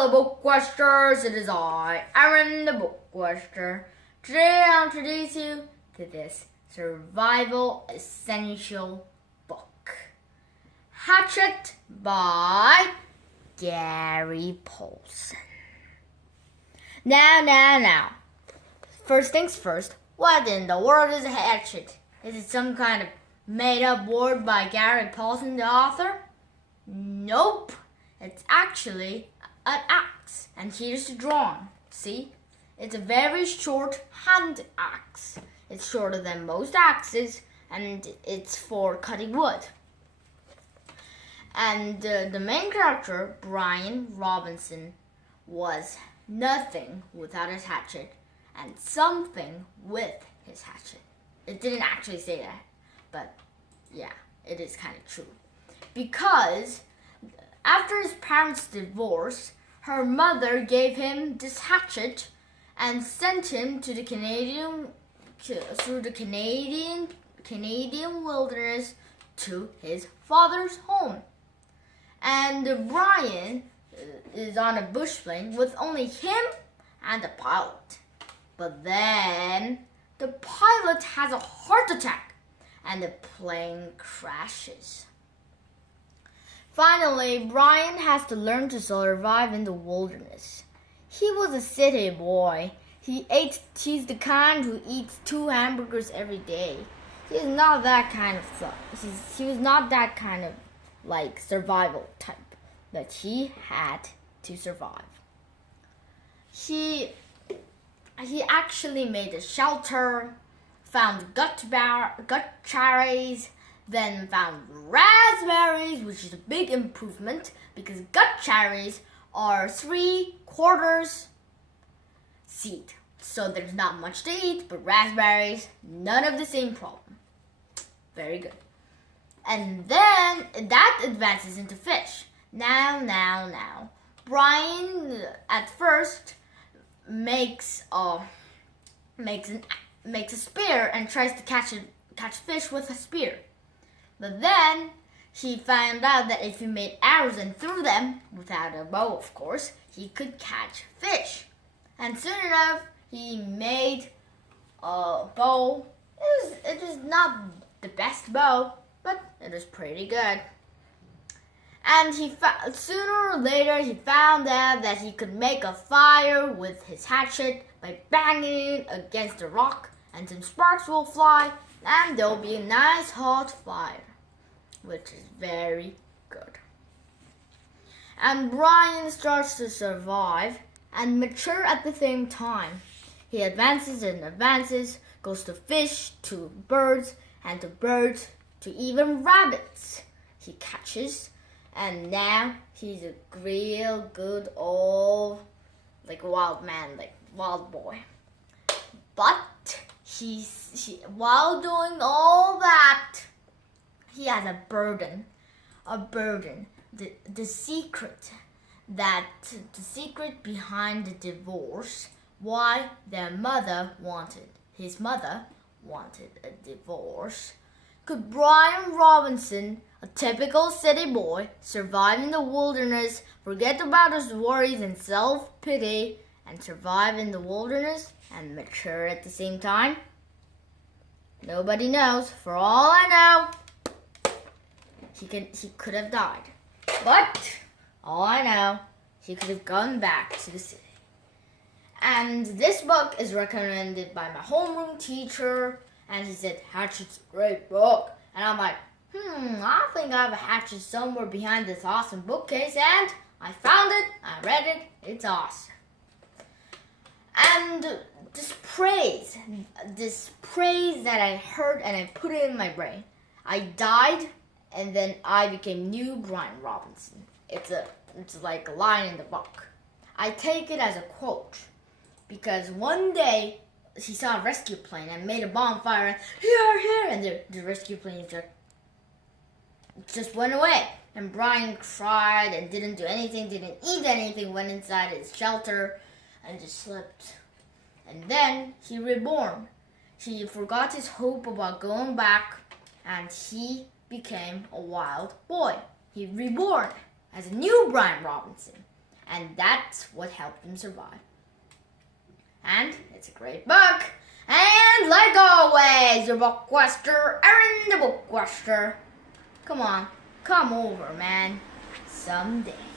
Hello, BookQuesters. It is I, Aaron the BookQuester. Today I'll introduce you to this survival essential book, Hatchet by Gary Paulsen. Now. First things first, what in the world is a hatchet? Is it some kind of made-up word by Gary Paulsen, the author? Nope. It's actually an axe, and here's the drawing. See? It's a very short hand axe. It's shorter than most axes, and it's for cutting wood. And the main character, Brian Robinson, was nothing without his hatchet and something with his hatchet. It didn't actually say that, but yeah, it is kind of true. Because after his parents' divorce, her mother gave him this hatchet and sent him to the Canadian wilderness to his father's home. And Brian is on a bush plane with only him and the pilot. But then the pilot has a heart attack and the plane crashes. Finally, Brian has to learn to survive in the wilderness. He was a city boy. He's the kind who eats 2 hamburgers every day. He's not that kind of he was not that kind of like survival type, but he had to survive. He actually made a shelter, found gut cherries, then found raspberries, which is a big improvement because gut cherries are 3/4 seed. So there's not much to eat, but raspberries, none of the same problem. Very good. And then that advances into fish. Now. Brian at first makes a spear and tries to catch fish with a spear. But then he found out that if he made arrows and threw them, without a bow of course, he could catch fish. And soon enough, he made a bow. It was not the best bow, but it was pretty good. And sooner or later, he found out that he could make a fire with his hatchet by banging it against a rock, and some sparks will fly, and there'll be a nice hot fire, which is very good. And Brian starts to survive and mature at the same time. He advances and advances, goes to fish, to birds, and to birds, to even rabbits he catches. And now he's a real good old wild man, wild boy. But while doing all that, he has a burden. The secret behind the divorce, why his mother wanted a divorce. Could Brian Robinson, a typical city boy, survive in the wilderness, forget about his worries and self-pity, and survive in the wilderness and mature at the same time? Nobody knows. For all I know, he could have died. But all I know, he could have gone back to the city. And this book is recommended by my homeroom teacher, and he said, Hatchet's a great book. And I'm like, I think I have a hatchet somewhere behind this awesome bookcase, and I found it, I read it, it's awesome. And this praise that I heard and I put it in my brain. I died, and then I became new Brian Robinson. It's like a line in the book. I take it as a quote, because one day he saw a rescue plane and made a bonfire, and here, and the rescue plane just went away. And Brian cried and didn't do anything, didn't eat anything, went inside his shelter and just slept. And then he reborn. He forgot his hope about going back, and he became a wild boy. He reborn as a new Brian Robinson. And that's what helped him survive. And it's a great book. And like always, your BookQuester, Aaron the BookQuester. Come on, come over, man. Someday.